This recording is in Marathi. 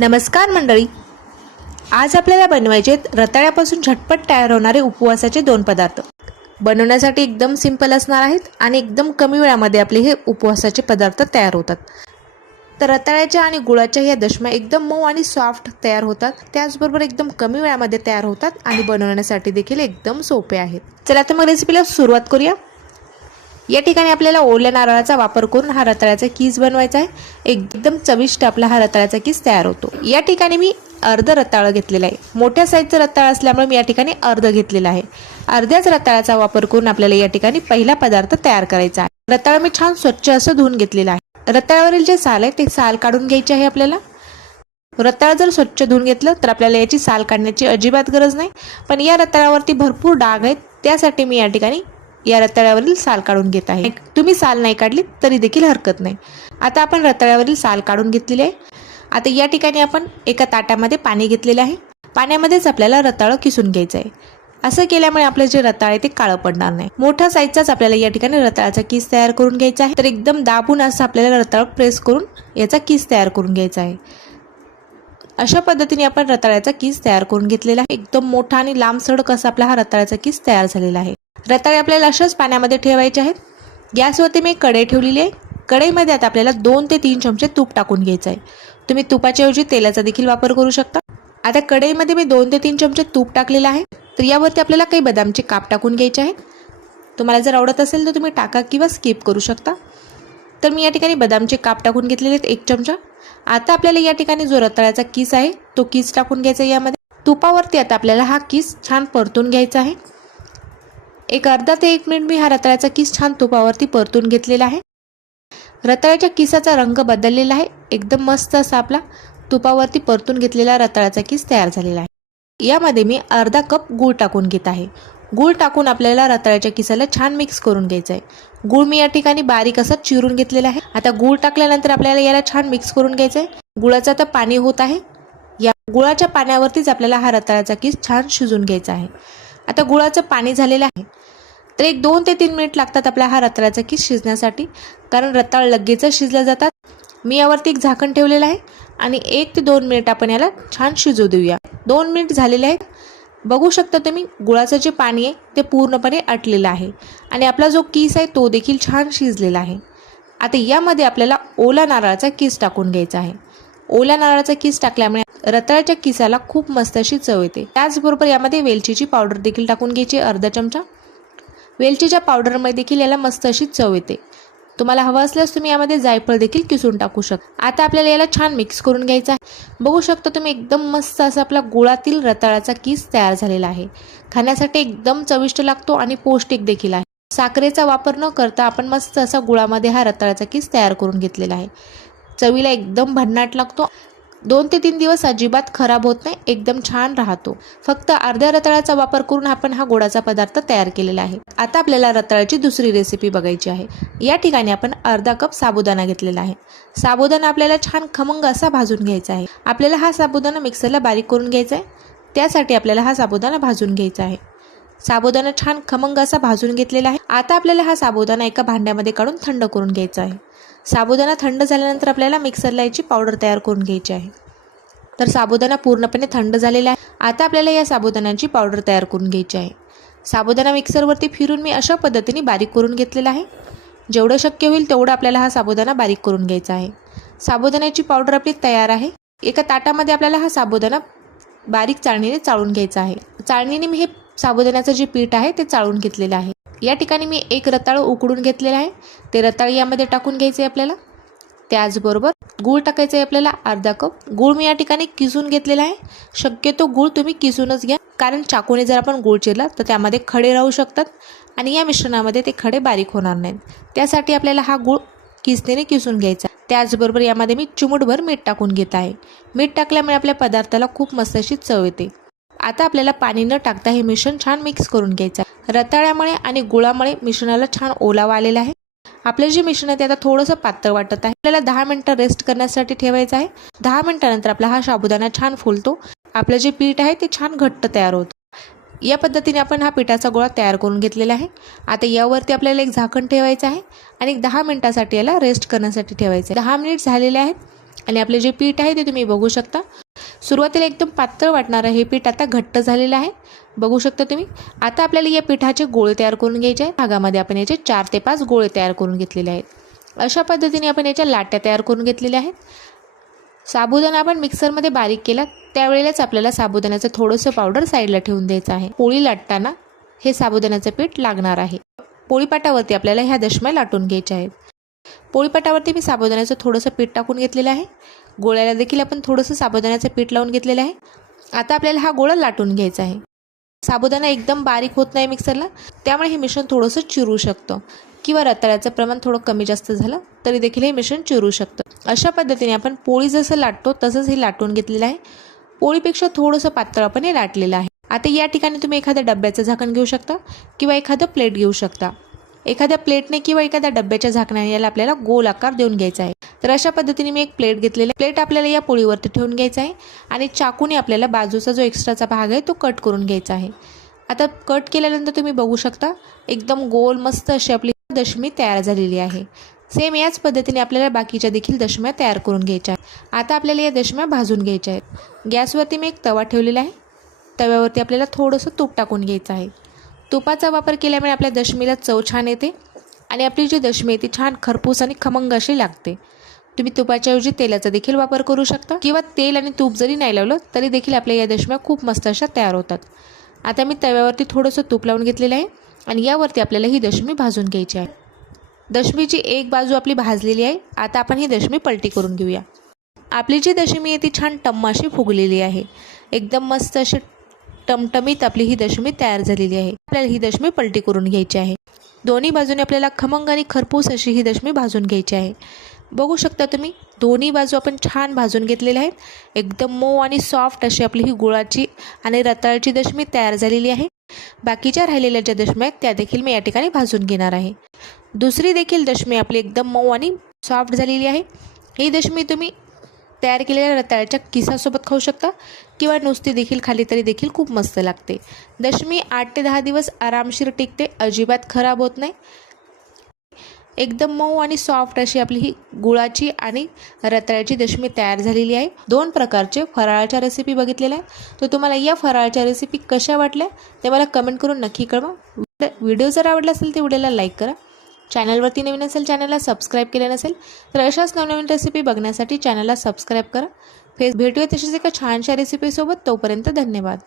नमस्कार मंडळी. आज आपल्याला बनवायचे आहेत रताळ्यापासून झटपट तयार होणारे उपवासाचे दोन पदार्थ. बनवण्यासाठी एकदम सिंपल असणार आहेत आणि एकदम कमी वेळामध्ये आपले हे उपवासाचे पदार्थ तयार होतात. तर रताळ्याच्या आणि गुळाच्या ह्या दशम्या एकदम मऊ आणि सॉफ्ट तयार होतात. त्याचबरोबर एकदम कमी वेळामध्ये तयार होतात आणि बनवण्यासाठी देखील एकदम सोपे आहेत. चला तर मग रेसिपीला सुरुवात करूया. या ठिकाणी आपल्याला ओल्या नारळाचा वापर करून हा रताळ्याचा कीस बनवायचा आहे. एकदम चविष्ट आपला हा रताळ्याचा कीस तयार होतो. या ठिकाणी मी अर्ध रताळं घेतलेलं आहे. मोठ्या साईजचं रताळ असल्यामुळे मी या ठिकाणी अर्ध घेतलेलं आहे. अर्ध्याच रताळ्याचा वापर करून आपल्याला या ठिकाणी पहिला पदार्थ तयार करायचा आहे. रताळ मी छान स्वच्छ असं धुवून घेतलेलं आहे. रताळावरील जे साल आहे ते साल काढून घ्यायचे आहे आपल्याला. रताळ जर स्वच्छ धुवून घेतलं तर आपल्याला याची साल काढण्याची अजिबात गरज नाही. पण या रताळावरती भरपूर डाग आहेत. त्यासाठी मी या ठिकाणी या रताळ्यावरील साल काढून घेत आहे. तुम्ही साल नाही काढली तरी देखील हरकत नाही. आता आपण रताळ्यावरील साल काढून घेतलेली आहे. आता या ठिकाणी आपण एका ताटामध्ये पाणी घेतलेलं आहे. पाण्यामध्येच आपल्याला रताळं किसून घ्यायचं आहे. असं केल्यामुळे आपलं जे रताळ आहे ते काळं पडणार नाही. मोठ्या साईजचाच आपल्याला या ठिकाणी रताळाचा किस तयार करून घ्यायचा आहे. तर एकदम दाबून असं आपल्याला रताळ प्रेस करून याचा किस तयार करून घ्यायचा आहे. अशा पद्धतीने आपण रताळ्याचा किस तयार करून घेतलेला आहे. एकदम मोठा आणि लांब सडक असा आपला हा रताळ्याचा किस तयार झालेला आहे. रताळे आपल्याला अशाच पाण्यामध्ये ठेवायचे आहेत. गॅसवरती मी कढई ठेवलेली आहे. कढईमध्ये आता आपल्याला दोन ते तीन चमचे तूप टाकून घ्यायचं आहे. तुम्ही तुपाच्याऐवजी तेलाचा देखील वापर करू शकता. आता कढईमध्ये मी दोन ते तीन चमचे तूप टाकलेलं आहे. तर यावरती आपल्याला काही बदामचे काप टाकून घ्यायचे आहेत. तुम्हाला जर आवडत असेल तर तुम्ही टाका किंवा स्किप करू शकता. तर मी या ठिकाणी बदामचे काप टाकून घेतलेले आहेत एक चमचा. आता आपल्याला या ठिकाणी जो रताळ्याचा किस आहे तो किस टाकून घ्यायचा आहे यामध्ये. तुपावरती आता आपल्याला हा किस छान परतून घ्यायचा आहे. एक अर्धा ते एक मिनिट मी हा रताळ्याचा किस छान तुपावरती परतून घेतलेला आहे. रताळ्याच्या किसाचा रंग बदललेला आहे. एकदम मस्त असा आपला तुपावरती परतून घेतलेला रताळ्याचा किस तयार झालेला आहे. यामध्ये मी अर्धा कप गूळ टाकून घेत आहे. गूळ टाकून आपल्याला रताळ्याच्या किसाला छान मिक्स करून घ्यायचं आहे. गूळ मी या ठिकाणी बारीक असा चिरून घेतलेला आहे. आता गूळ टाकल्यानंतर आपल्याला याला छान मिक्स करून घ्यायचं आहे गुळाचं आता पाणी होत आहे. या गुळाच्या पाण्यावरतीच आपल्याला हा रताळ्याचा किस छान शिजून घ्यायचा आहे. आता गुळाचं पाणी झालेलं आहे. तर एक दोन ते तीन मिनिट लागतात आपला हा रताळ्याचा किस शिजण्यासाठी. कारण रताळ लगेचच शिजल्या जातात. मी यावरती एक झाकण ठेवलेलं आहे आणि एक ते दोन मिनिट आपण याला छान शिजू देऊया. दोन मिनिट झालेले आहेत. बघू शकता तुम्ही गुळाचं जे पाणी आहे ते पूर्णपणे आटलेलं आहे. आणि आपला जो किस आहे तो देखील छान शिजलेला आहे. आता यामध्ये आपल्याला ओला नारळाचा किस टाकून घ्यायचा आहे. ओल्या नारळाचा किस टाकल्यामुळे रताळ्याच्या किसाला खूप मस्त अशी चव येते. त्याचबरोबर यामध्ये वेलचीची पावडर देखील टाकून घ्यायची अर्धा चमचा. वेलचीच्या पावडरमध्ये देखील याला मस्त अशी चव येते. तुम्हाला हवं असल्यास तुम्ही यामध्ये जायफळ देखील किसून टाकू शकता. आता आपल्याला याला छान मिक्स करून घ्यायचं आहे. बघू शकता तुम्ही एकदम मस्त असा आपला गुळातील रताळाचा किस तयार झालेला आहे. खाण्यासाठी एकदम चविष्ट लागतो आणि पौष्टिक देखील आहे. साखरेचा वापर न करता आपण मस्त असा गुळामध्ये हा रताळाचा किस तयार करून घेतलेला आहे. चवीला एकदम भन्नाट लागतो. दोन ते तीन दिवस अजिबात खराब होत नाही एकदम छान राहतो. फक्त अर्ध्या रताळ्याचा वापर करून आपण हा गोडाचा पदार्थ तयार केलेला आहे. आता आपल्याला रताळ्याची दुसरी रेसिपी बघायची आहे. या ठिकाणी आपण अर्धा कप साबुदाणा घेतलेला आहे. साबुदाणा आपल्याला छान खमंग असा भाजून घ्यायचा आहे. आपल्याला हा साबुदाणा मिक्सरला बारीक करून घ्यायचा आहे. त्यासाठी आपल्याला हा साबुदाणा भाजून घ्यायचा आहे. साबुदाणा छान खमंग असा भाजून घेतलेला आहे. आता आपल्याला हा साबुदाणा एका भांड्यामध्ये काढून थंड करून घ्यायचा आहे. साबुदाणा थंड झाल्यानंतर आपल्याला मिक्सरला याची पावडर तयार करून घ्यायची आहे. तर साबुदाणा पूर्णपणे थंड झालेला आहे. आता आपल्याला या साबुदाण्याची पावडर तयार करून घ्यायची आहे. साबुदाणा मिक्सरवरती फिरून मी अशा पद्धतीने बारीक करून घेतलेला आहे. जेवढं शक्य होईल तेवढं आपल्याला हा साबुदाणा बारीक करून घ्यायचा आहे. साबुदाण्याची पावडर आपली तयार आहे. एका ताटामध्ये आपल्याला हा साबुदाणा बारीक चाळणीने चाळून घ्यायचा आहे. चाळणीने मी हे साबुदाण्याचं जे पीठ आहे ते चाळून घेतलेलं आहे. या ठिकाणी मी एक रताळ उकडून घेतलेलं आहे. ते रताळ यामध्ये टाकून घ्यायचे आपल्याला. त्याचबरोबर गूळ टाकायचं आहे आपल्याला अर्धा कप. गूळ मी या ठिकाणी किसून घेतलेला आहे. शक्यतो गूळ तुम्ही किसूनच घ्या. कारण चाकूने जर आपण गूळ चिरला तर त्यामध्ये खडे राहू शकतात आणि या मिश्रणामध्ये ते खडे बारीक होणार नाहीत. त्यासाठी आपल्याला हा गूळ किसणीने किसून घ्यायचा त्याचबरोबर यामध्ये मी चिमूटभर मीठ टाकून घेत आहे. मीठ टाकल्यामुळे आपल्या पदार्थाला खूप मस्त अशी चव येते. आता आपल्याला पाणी न टाकता हे मिश्रण छान मिक्स करून घ्यायचं आहे. रताळ्यामुळे आणि गुळामुळे मिश्रणाला छान ओलावा आलेला आहे. आपलं जे मिश्रण आहे ते आता थोडंसं पातळ वाटत आहे. आपल्याला दहा मिनटं रेस्ट करण्यासाठी ठेवायचं आहे. दहा मिनटानंतर आपला हा साबुदाणा छान फुलतो. आपलं जे पीठ आहे ते छान घट्ट तयार होतं. या पद्धतीने आपण हा पिठाचा गोळा तयार करून घेतलेला आहे. आता यावरती आपल्याला एक झाकण ठेवायचं आहे आणि एक दहा मिनटासाठी याला रेस्ट करण्यासाठी ठेवायचं आहे. दहा मिनिट झालेले आहेत आणि आपले जे पीठ आहे ते तुम्ही बघू शकता. सुरुवातीला एकदम पातळ वाटणारं हे पीठ आता घट्ट झालेलं आहे. बघू शकता तुम्ही. आता आपल्याला या पिठाचे गोळे तयार करून घ्यायचे आहेत. भागामध्ये आपण याचे चार ते पाच गोळे तयार करून घेतलेले आहेत. अशा पद्धतीने आपण याच्या लाट्या तयार करून घेतलेल्या आहेत. साबुदाणा आपण मिक्सरमध्ये बारीक केला. त्यावेळेलाच आपल्याला साबुदाण्याचं थोडंसं पावडर साईडला ठेवून द्यायचं आहे. पोळी लाटताना हे साबुदाण्याचं पीठ लागणार आहे. पोळीपाटावरती आपल्याला ह्या दशम्या लाटून घ्यायच्या आहेत. पोळीपाटावरती मी साबुदाण्याचं थोडंसं पीठ टाकून घेतलेलं आहे. गोळ्याला देखील आपण थोडंसं साबुदाण्याचं पीठ लावून घेतलेलं आहे. आता आपल्याला हा गोळा लाटून घ्यायचा आहे. साबुदाणा एकदम बारीक होत नाही मिक्सरला त्यामुळे हे मिश्रण थोडंसं चिरू शकतं. किंवा रताळ्याचं प्रमाण थोडं कमी जास्त झालं तरी देखील हे मिश्रण चिरू शकतं. अशा पद्धतीने आपण पोळी जसं लाटतो तसंच हे लाटून घेतलेलं आहे. पोळीपेक्षा थोडंसं पातळ आपण हे लाटलेलं आहे. आता या ठिकाणी तुम्ही एखाद्या डब्याचं झाकण घेऊ शकता किंवा एखादं प्लेट घेऊ शकता. एखाद्या प्लेटने किंवा एखाद्या डब्याच्या झाकण्याने याला आपल्याला गोल आकार देऊन घ्यायचा आहे. तर अशा पद्धतीने मी एक प्लेट घेतलेली प्लेट आपल्याला या पोळीवरती ठेवून घ्यायचा आहे आणि चाकूने आपल्याला बाजूचा जो एक्स्ट्राचा भाग आहे तो कट करून घ्यायचा आहे. आता कट केल्यानंतर तुम्ही बघू शकता एकदम गोल मस्त अशी आपली दशमी तयार झालेली आहे. सेम याच पद्धतीने आपल्याला बाकीच्या देखील दशम्या तयार करून घ्यायच्या आहेत. आता आपल्याला या दशम्या भाजून घ्यायच्या आहेत. गॅसवरती मी एक तवा ठेवलेला आहे. तव्यावरती आपल्याला थोडंसं तूप टाकून घ्यायचं आहे. तुपाचा वापर केल्यामुळे आपल्या दशमीला चव छान येते आणि आपली जी दशमी आहे ती छान खरपूस आणि खमंग अशी लागते. तुम्ही तुपाच्याऐवजी तेलाचा देखील वापर करू शकता किंवा तेल आणि तूप जरी नाही लावलं तरी देखील आपल्या या दशम्या खूप मस्त अशा तयार होतात. आता मी तव्यावरती थोडंसं तूप लावून घेतलेलं आहे आणि यावरती आपल्याला ही दशमी भाजून घ्यायची आहे. दशमीची एक बाजू आपली भाजलेली आहे. आता आपण ही दशमी पलटी करून घेऊया. आपली जी दशमी आहे ती छान टम्माशी फुगलेली आहे. एकदम मस्त अशी टमटमीत आपली ही दशमी तयार झालेली आहे. आपल्याला ही दशमी पलटी करून घ्यायची आहे. दोन्ही बाजूने आपल्याला खमंग आणि खरपूस अशी ही दशमी भाजून घ्यायची आहे. बघू शकता तुम्ही दोन्ही बाजू आपण छान भाजून घेतलेल्या आहेत. एकदम मऊ आणि सॉफ्ट अशी आपली ही गुळाची आणि रताळाची दशमी तयार झालेली आहे. बाकीच्या राहिलेल्या ज्या दशम्या आहेत त्या देखील मी या ठिकाणी भाजून घेणार आहे. दुसरी देखील दशमी आपली एकदम मऊ आणि सॉफ्ट झालेली आहे. ही दशमी तुम्ही तयार केलेल्या रताळ्याच्या किसासोबत खाऊ शकता किंवा नुसती देखील खाली तरी देखील खूप मस्त लागते. दशमी आठ ते दहा दिवस आरामशीर टिकते अजिबात खराब होत नाही. एकदम मऊ आणि सॉफ्ट अशी आपली ही गुळाची आणि रताळ्याची दशमी तयार झालेली आहे. दोन प्रकारचे फराळाच्या रेसिपी बघितलेल्या आहे तर तुम्हाला या फराळाच्या रेसिपी कशा वाटल्या ते मला कमेंट करून नक्की कळवा. व्हिडिओ जर आवडला असेल तर व्हिडिओला लाईक करा. चॅनलवरती नवीन असेल चॅनलला सबस्क्राईब केलं नसेल तर अशाच नवनवीन रेसिपी बघण्यासाठी चॅनलला सबस्क्राईब करा. फेस भेटूया तशीच एका छानशा रेसिपीसोबत तोपर्यंत धन्यवाद.